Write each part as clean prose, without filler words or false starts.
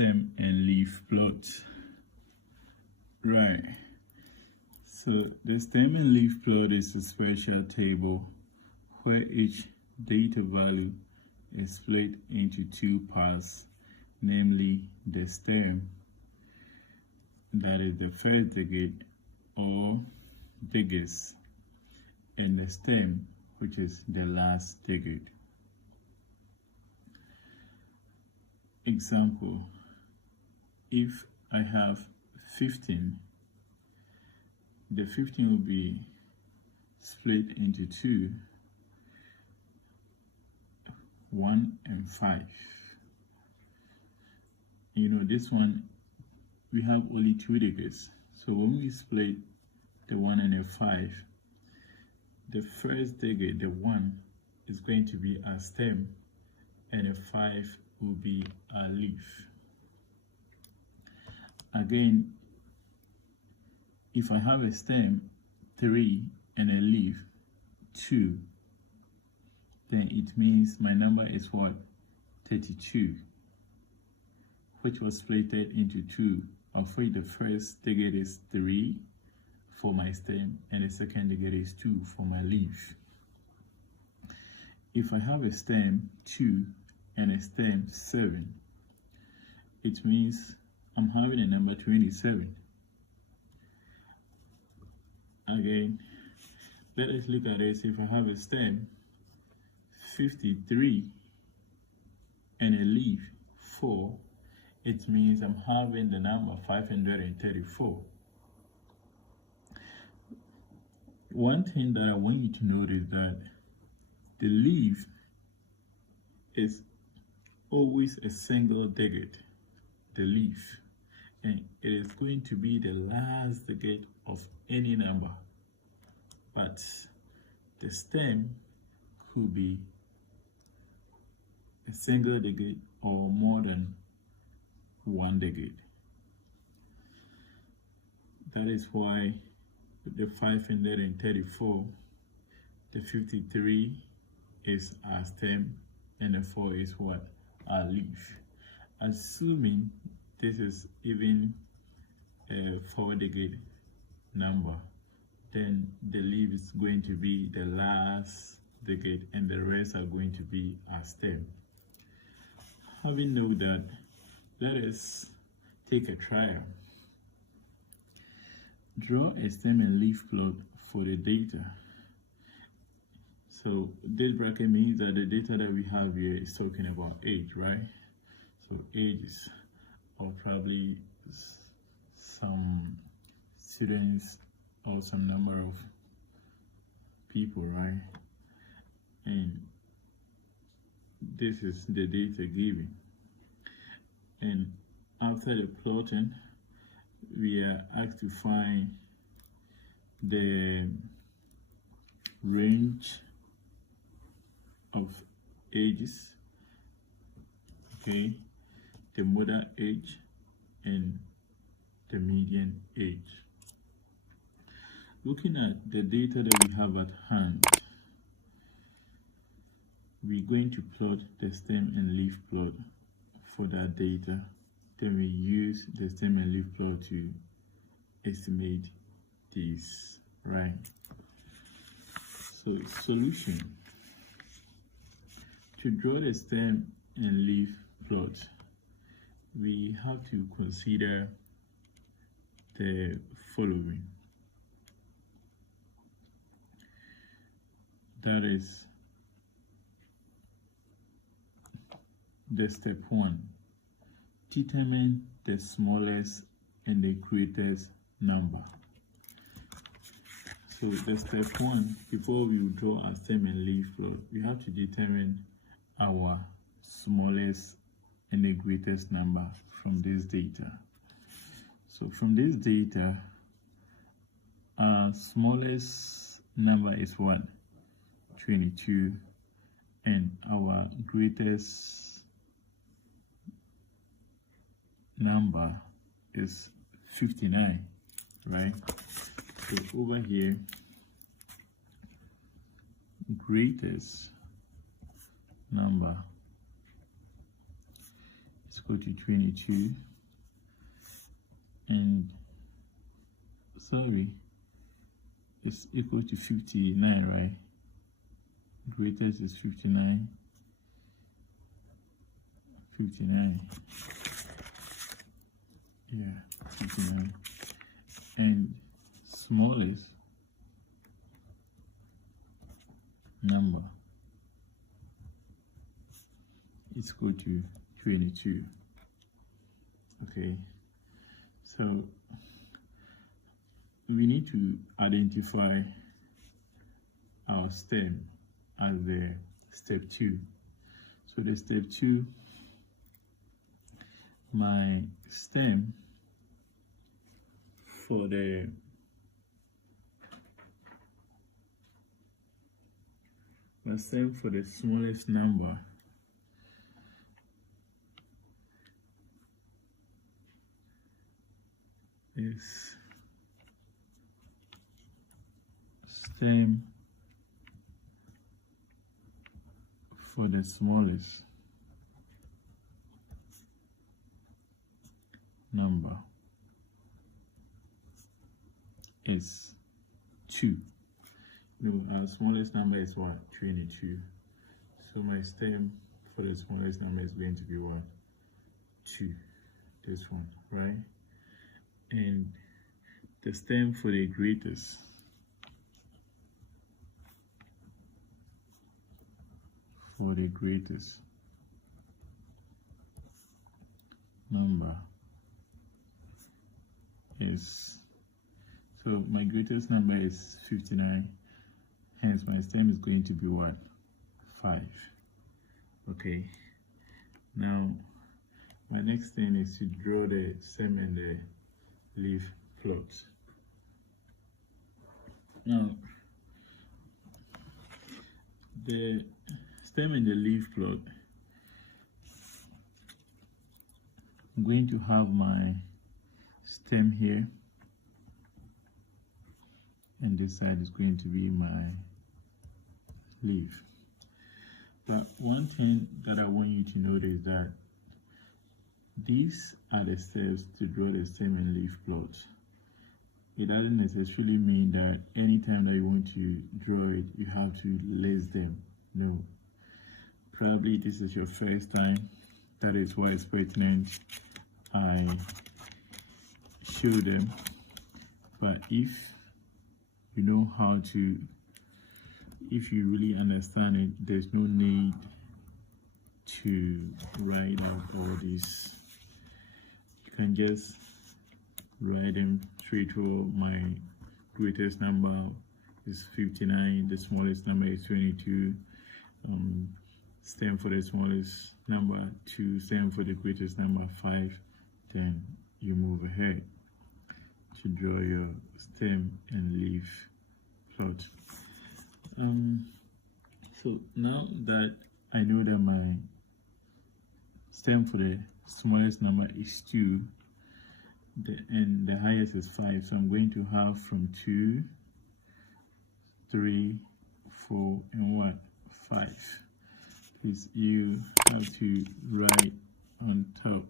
stem and leaf plot. Right. So the stem and leaf plot is a special table where each data value is split into two parts, namely the stem, that is the first digit or biggest, and the stem, which is the last digit. Example, if I have 15, the 15 will be split into two, 1 and 5. You know, this one, we have only 2 digits. So when we split the 1 and the 5, the first digit, the 1, is going to be our stem, and the 5 will be our leaf. Again, if I have a stem 3 and a leaf 2, then it means my number is what? 32, which was split into 2, of which the first digit is 3 for my stem and the second digit is 2 for my leaf. If I have a stem 2 and a stem 7, it means I'm having a number 27. Again, let us look at this. If I have a stem 53 and a leaf 4, it means I'm having the number 534. One thing that I want you to note is that the leaf is always a single digit, the leaf, and it is going to be the last digit of any number, but the stem could be a single digit or more than 1 digit. That is why the 534, the 53 is our stem, and the 4 is what? Our leaf. Assuming this is even a 4-digit number, then the leaf is going to be the last digit and the rest are going to be our stem. Having known that, let us take a trial. Draw a stem and leaf plot for the data. So this bracket means that the data that we have here is talking about age, right? So ages, or probably some students or some number of people, right? And this is the data given. And after the plotting, we are asked to find the range of ages, okay, the moderate age and the median age. Looking at the data that we have at hand, we're going to plot the stem and leaf plot for that data. Then we use the stem and leaf plot to estimate this, right? So solution. To draw the stem and leaf plot, we have to consider the following. That is the step 1. Determine the smallest and the greatest number. So the step 1, before we draw our stem and leaf plot, we have to determine our smallest and the greatest number from this data. So from this data, our smallest number is what? 22, and our greatest number is 59, right? So over here, greatest number is equal to 22, and sorry, it's equal to 59, right? Greatest is 59. 59. Yeah, 59. And smallest number is equal to 22. Okay, so we need to identify our stem as the step 2. So the step 2, my stem for the smallest number is stem for the smallest number is 2. No, our smallest number is what? 22. So my stem for the smallest number is going to be what? 2. This one, right? And the stem for the greatest number is, so my greatest number is 59, hence my stem is going to be what? 5. Okay, now my next thing is to draw the stem and the leaf plots. Now the stem and the leaf plot, I'm going to have my stem here, and this side is going to be my leaf. But one thing that I want you to notice is that these are the steps to draw the stem and leaf plots. It doesn't necessarily mean that anytime that you want to draw it, you have to list them. No. Probably this is your first time. That is why it's pertinent I show them. But if you know how to, if you really understand it, there's no need to write out all this. You can just write them straight through. My greatest number is 59, the smallest number is 22, stem for the smallest number 2, stem for the greatest number 5, then you move ahead to draw your stem and leaf plot. So now that I know that my stem for the smallest number is 2, and the highest is 5, so I'm going to have from 2, 3, 4, and what? 5. Please, you have to write on top.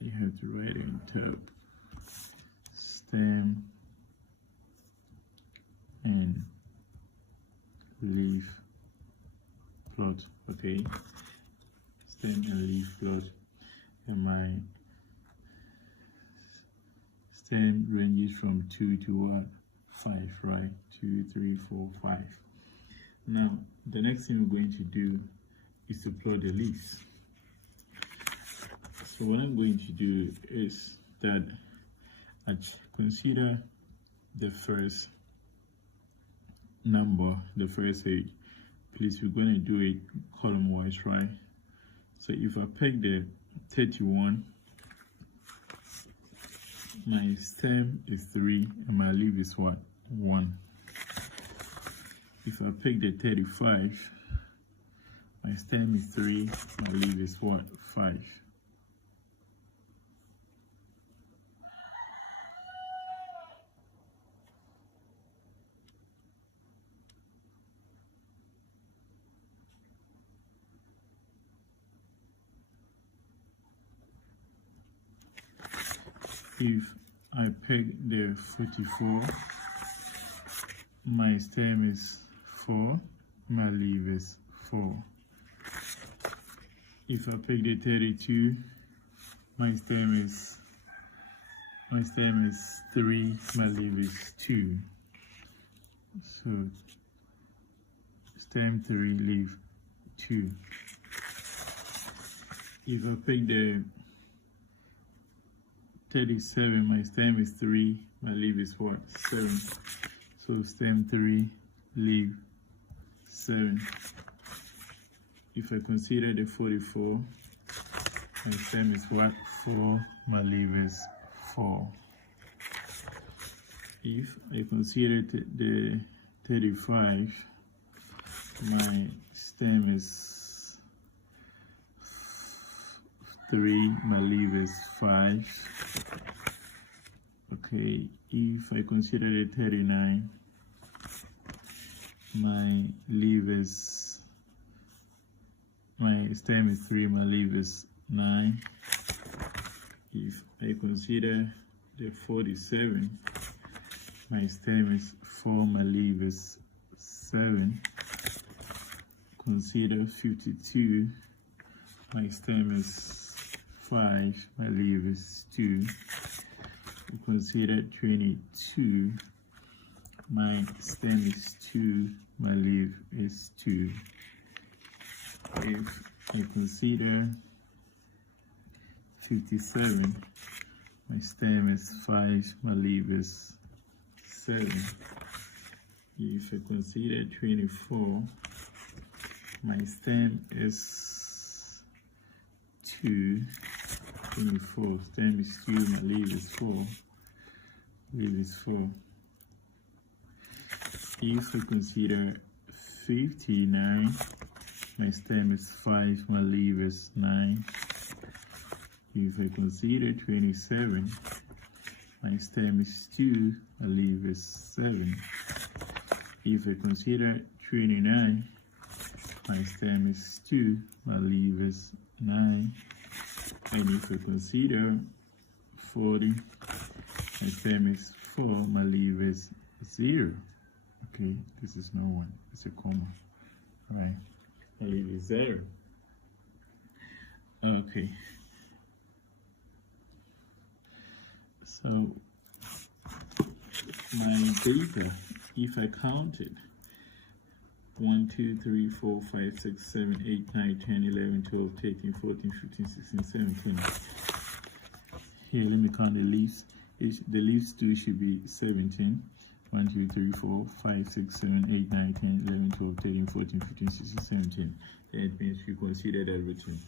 You have to write on top stem and leaf plot. Okay, stem and leaf plot, and my stem ranges from 2 to what? 5, right? 2, 3, 4, 5. Now the next thing we're going to do is to plot the leaves. So what I'm going to do is that I consider the first number, the first age. Please, we're going to do it column wise, right? So if I pick the 31, my stem is 3 and my leaf is what? 1. If I pick the 35, my stem is 3, my leaf is what? 5. If I pick the 44, my stem is 4, my leaf is 4. If I pick the 32, my stem is 3, my leaf is 2. So stem 3, leaf 2. If I pick the 37, my stem is 3, my leaf is what? 7. So stem 3, leaf 7. If I consider the 44, my stem is what? 4, my leaf is 4. If I consider the 35, my stem is 3, my leaf is 5. Okay, if I consider the 39, my stem is 3, my leaf is 9. If I consider the 47, my stem is 4, my leaf is 7. Consider 52, my stem is 5, my leaf is 2. Consider 22, my stem is 2, my leaf is 2. If I consider 57, my stem is 5, my leaf is 7. If I consider 24, my stem is 2, 24, stem is 2, my leaf is 4, leaf is 4. If I consider 59, my stem is 5, my leaf is 9. If I consider 27, my stem is 2, my leaf is 7. If I consider 29, my stem is 2, my leaf is 9. And if I consider 40, my stem is 4, my leaf is 0. Okay, this is no 1, it's a comma, right? My leaf is 0. Okay. So my data, if I counted 1, 2, 3, 4, 5, 6, 7, 8, 9, 10, 11, 12, 13, 14, 15, 16, 17. Here, let me count the leaves. The leaves too should be 17. 1, 2, 3, 4, 5, 6, 7, 8, 9, 10, 11, 12, 13, 14, 15, 16, 17. That means we considered everything.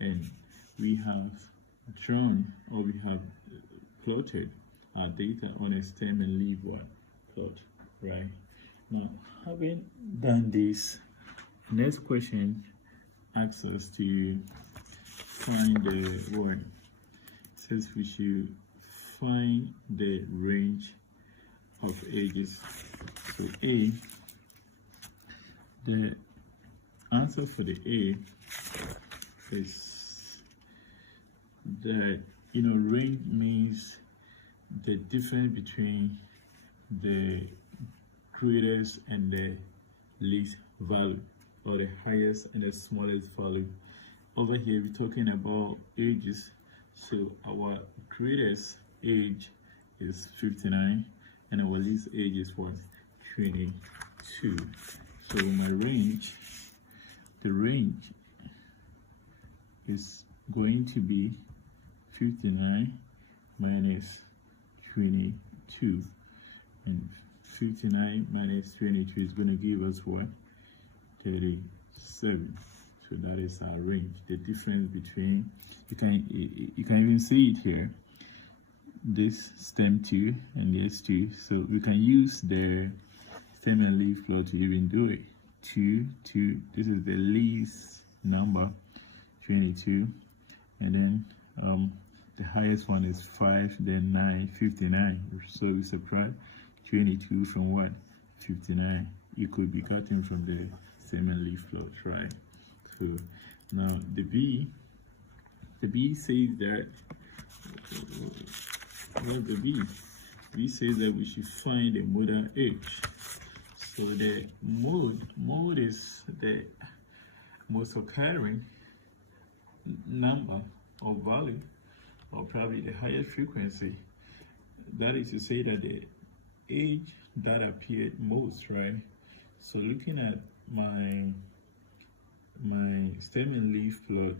And we have drawn, or we have plotted our data on a stem and leaf plot, right? Now, having done this, next question asks us to find the word. It says we should find the range of ages. So A, the answer for the A is that, range means the difference between the greatest and the least value, or the highest and the smallest value. Over here we're talking about ages, so our greatest age is 59 and our least age is what? 22. So my range, the range is going to be 59 minus 22, and 59 minus 22 is going to give us what? 37. So that is our range. The difference between, you can even see it here, this stem 2 and this 2. So we can use the stem and leaf plot to even do it. 2, 2, this is the least number, 22, and then the highest one is 5, then 9, 59. So we subtract 22 from what? 59. It could be gotten from the stem and leaf plot, right? So now the B says that have the B. B says that we should find the modal age. So the mode is the most occurring number or value, or probably the highest frequency. That is to say that the age that appeared most, right? So looking at my stem and leaf plot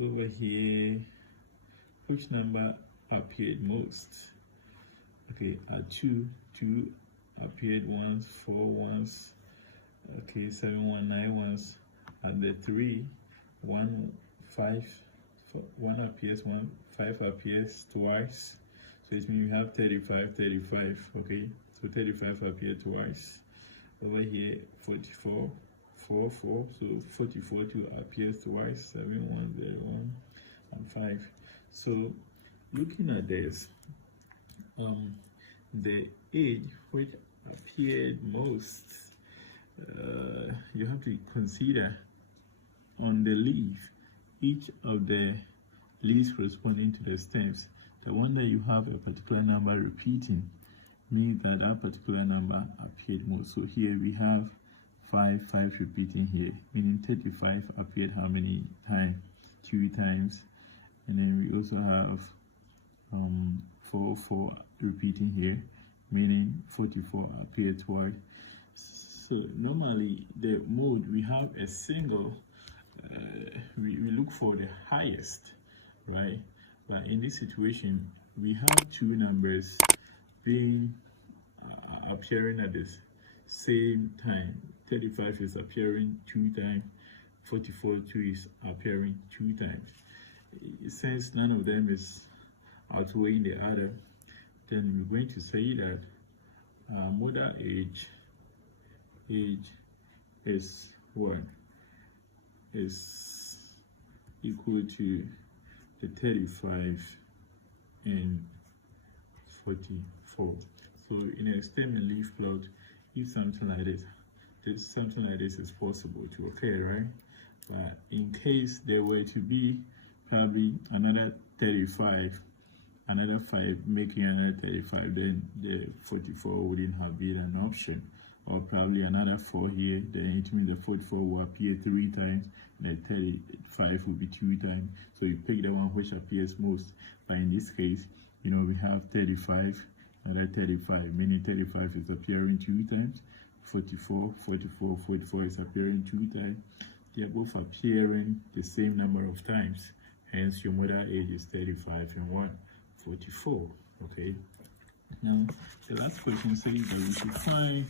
over here, which number appeared most? Okay, at 2 appeared once, 4 once, okay, 7 1 9 once. At the 3, 1 5 1 appears, 1 5 appears twice. So it means you have 35 35. Okay, so 35 appeared twice. Over here 44 4 4, so 44 2 appears twice, 7 1 0 1 and 5. So looking at this, the age which appeared most, you have to consider on the leaf, each of the leaves corresponding to the stems, the one that you have a particular number repeating means that that particular number appeared most. So here we have 5 repeating here, meaning 35 appeared how many times? 2 times. And then we also have 4 repeating here, meaning 44 appeared twice. So normally the mode, we have a single, we look for the highest, right? But in this situation, we have 2 numbers being appearing at the same time. 35 is appearing 2 times, 44 2 is appearing 2 times. Since none of them is outweighing the other, then we're going to say that modal age is what? Is equal to the 35 and 44. So in a stem and leaf plot, if something like this is possible to occur, right? But in case there were to be probably another 35, another 5 making another 35, then the 44 wouldn't have been an option. Or probably another 4 here, then it means the 44 will appear 3 times, and the 35 will be 2 times. So you pick the one which appears most. But in this case, you know, we have 35, another 35, meaning 35 is appearing 2 times, 44 is appearing 2 times. They are both appearing the same number of times. Hence, your modal age is 35 and 44. Okay. Now, the last question says that we should find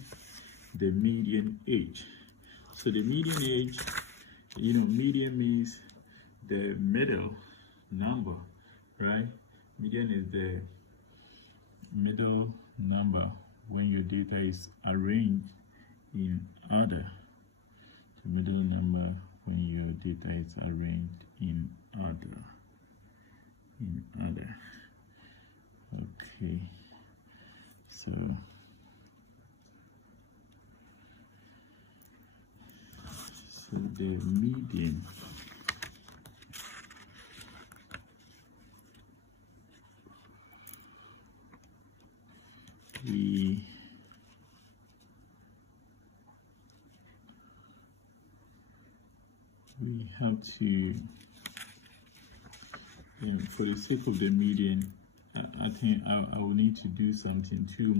the median age. So the median age, you know, median means the middle number, right? Median is the middle number when your data is arranged in order. The middle number when your data is arranged in order. Okay. So the median we have to, for the sake of the median, I think I will need to do something to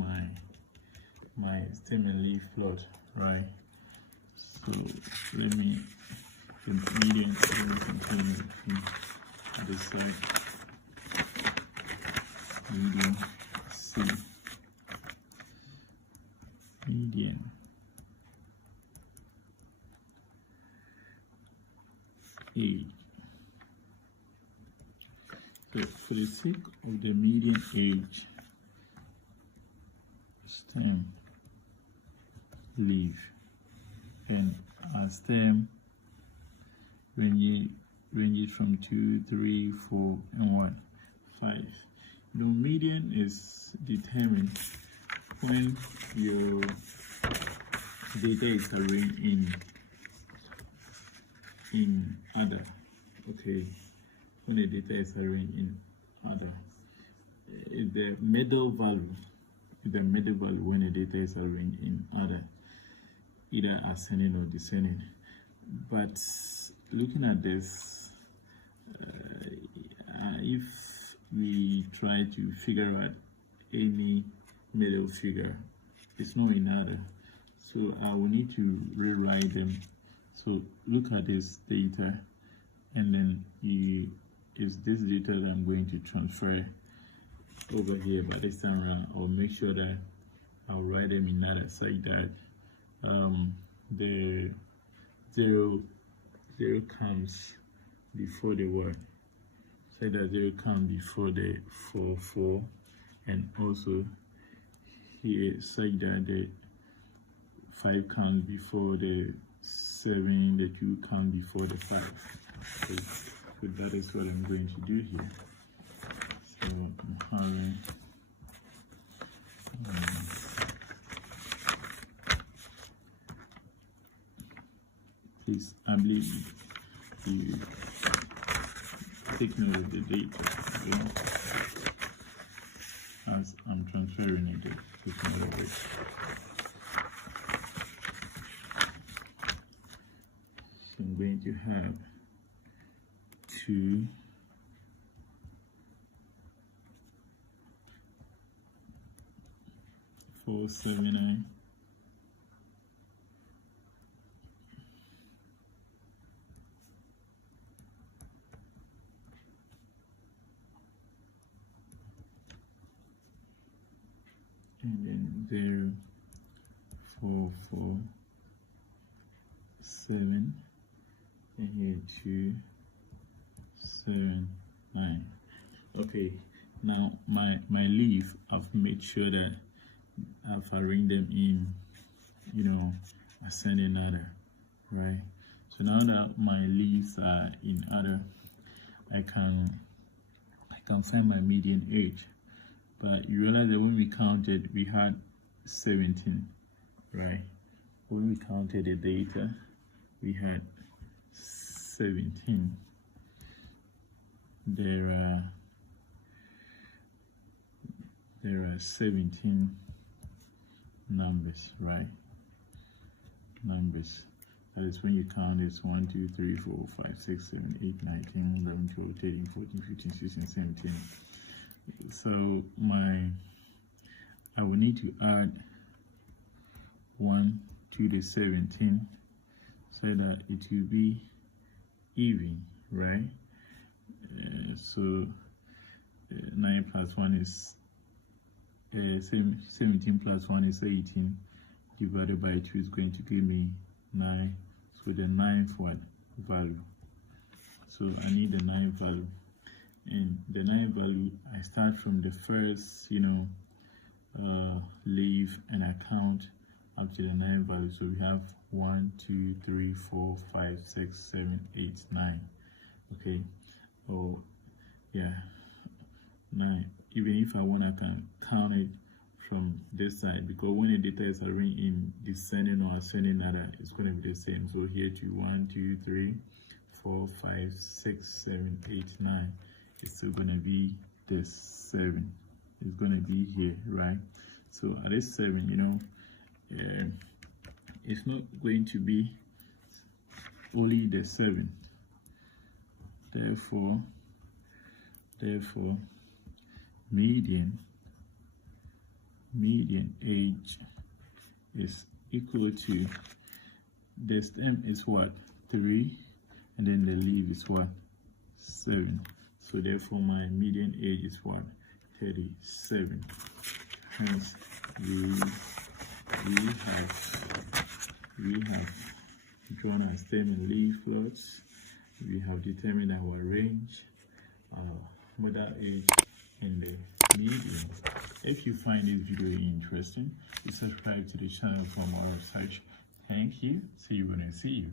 my stem and leaf plot, right? So let me, the median, let me continue to the side. Median C. Median. Age. So for the sake of the median age, stem, leaf, and our stem ranges from 2, 3, 4, and 5. The median is determined when your data is arranged in order. Okay, when the data is arranged in order. the middle value, when the data is arranged in order, either ascending or descending. But looking at this, if we try to figure out any middle figure, it's not in order, so I will need to rewrite them. So look at this data, and then is this data that I'm going to transfer over here. But this time around, I'll make sure that I'll write them in order such that the zero comes before the word, so that 0 comes before the 4, and also here such that the 5 comes before the 7, the 2 comes before the 5. So that is what I'm going to do here. So please, I believe you take note of the data, okay? As I'm transferring it to another way. So I'm going to have 2, 4, 7, 9. And then 0, 4, 4, 7, and here 2, 7, 9. Okay, now my leaf, I've made sure that I've arranged them in, ascending order, right? So now that my leaves are in order, I can find my median age. But you realize that when we counted, we had 17, right? When we counted the data, we had 17. There are 17 numbers, right? Numbers. That is when you count it's 1, 2, 3, 4, 5, 6, 7, 8, 9, 10, 11, 12, 13, 14, 15, 16, 17. So I will need to add 1 to the 17 so that it will be even, right? So 9 plus 1 is 17 plus 1 is 18, divided by 2 is going to give me 9. So the 9th value. So I need the 9th value. And the 9th value, I start from the first, leaf, and I count up to the 9th value. So we have 1, 2, 3, 4, 5, 6, 7, 8, 9. Okay. Oh, yeah, 9. Even if I want, I can count it from this side, because when the data is arranged in descending or ascending order, it's going to be the same. So here to 1, 2, 3, 4, 5, 6, 7, 8, 9. It's still going to be this 7. It's going to be here, right? So at this 7, it's not going to be only the 7. Therefore, median age is equal to, the stem is what? 3, and then the leaf is what? 7. So therefore my median age is what? 37. Hence we have drawn our stem and leaf plots. We have determined our range, mother age, and the median. If you find this video interesting, please subscribe to the channel for more research. Thank you. See you when I see you.